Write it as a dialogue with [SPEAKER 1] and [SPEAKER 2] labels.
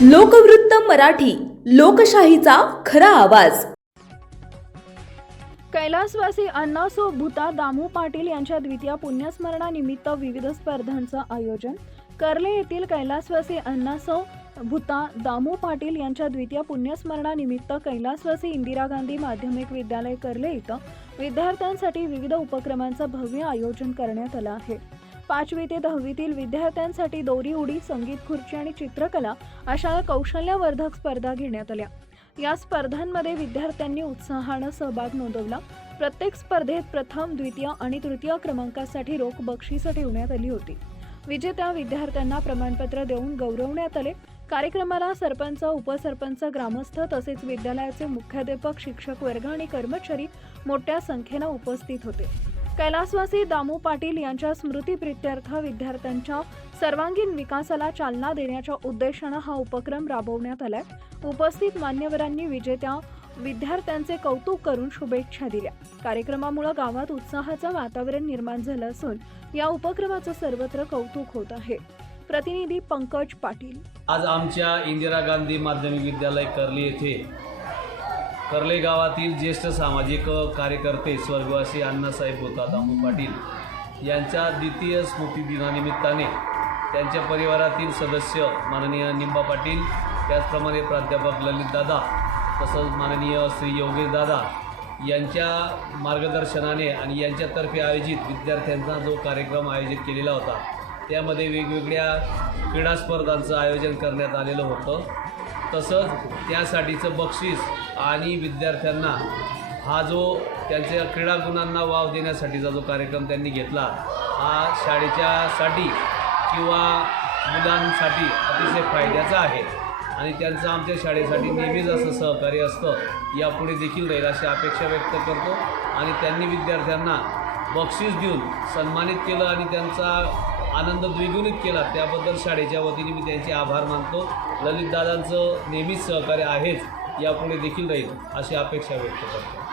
[SPEAKER 1] लोकवृत्त मराठी लोकशाहीचा खरा आवाज.
[SPEAKER 2] कैलासवासी अण्णासो भूता दामू पाटील यांच्या द्वितीय पुण्यस्मरणानिमित्त विविध स्पर्धांचं आयोजन. कर्ले येथील कैलासवासी अण्णासो भूता दामू पाटील यांच्या द्वितीय पुण्यस्मरणानिमित्त कैलासवासी इंदिरा गांधी माध्यमिक विद्यालय कर्ले इथं विद्यार्थ्यांसाठी विविध उपक्रमांचं भव्य आयोजन करण्यात आलं आहे. पाचवी ते दहावीतील विद्यार्थ्यांसाठी दोरी उडी संगीत खुर्ची आणि चित्रकला अशा कौशल्यवर्धक स्पर्धा घेण्यात आल्या. या स्पर्धांमध्ये विद्यार्थ्यांनी उत्साहानं सहभाग नोंदवला. प्रत्येक स्पर्धेत प्रथम द्वितीय आणि तृतीय क्रमांकासाठी रोख बक्षिसं ठेवण्यात आली होती. विजेत्या विद्यार्थ्यांना प्रमाणपत्र देऊन गौरवण्यात आले. कार्यक्रमाला सरपंच उपसरपंच ग्रामस्थ तसेच विद्यालयाचे मुख्याध्यापक शिक्षक वर्ग आणि कर्मचारी मोठ्या संख्येनं उपस्थित होते. कैलासवासी दामू पाटील यांच्या स्मृतीप्रित्यर्थ विद्यार्थ्यांच्या सर्वांगीण विकासाला चालना देण्याच्या उद्देशानं हा उपक्रम राबवण्यात आलाय. उपस्थित मान्यवरांनी विजेत्या विद्यार्थ्यांचे कौतुक करून शुभेच्छा दिल्या. कार्यक्रमामुळे गावात उत्साहाचं वातावरण निर्माण झालं असून या उपक्रमाचं सर्वत्र कौतुक होत आहे. प्रतिनिधी पंकज पाटील.
[SPEAKER 3] आज आमच्या इंदिरा गांधी माध्यमिक विद्यालय कर्ली येथे कर्ले गावातील ज्येष्ठ सामाजिक कार्यकर्ते स्वर्गवासी अण्णासाहेब होता दामू पाटील यांच्या द्वितीय स्मृतिदिनानिमित्ताने त्यांच्या परिवारातील सदस्य माननीय निंबा पाटील त्याचप्रमाणे प्राध्यापक ललितदादा तसंच माननीय श्री योगेश दादा यांच्या मार्गदर्शनाने आणि यांच्यातर्फे आयोजित विद्यार्थ्यांचा जो कार्यक्रम आयोजित केलेला होता त्यामध्ये वेगवेगळ्या क्रीडा स्पर्धांचं आयोजन करण्यात आलेलं होतं. तसंच त्यासाठीचं बक्षीस आणि विद्यार्थ्यांना हा जो त्यांच्या क्रीडा गुणांना वाव देण्यासाठीचा जो कार्यक्रम त्यांनी घेतला हा शाळेच्यासाठी किंवा मुलांसाठी अतिशय फायद्याचा आहे. आणि त्यांचं आमच्या शाळेसाठी नेहमीच असं सहकार्य असतं यापुढे देखील राहील अशी अपेक्षा व्यक्त करतो. आणि त्यांनी विद्यार्थ्यांना बक्षीस देऊन सन्मानित केलं आणि त्यांचा आनंद द्विगुणित केला. त्याबद्दल शाळेच्या वतीने मी त्यांचे आभार मानतो. ललितदादांचं नेहमीच सहकार्य आहेच यापुढे देखील राहील अशी अपेक्षा व्यक्त करतो.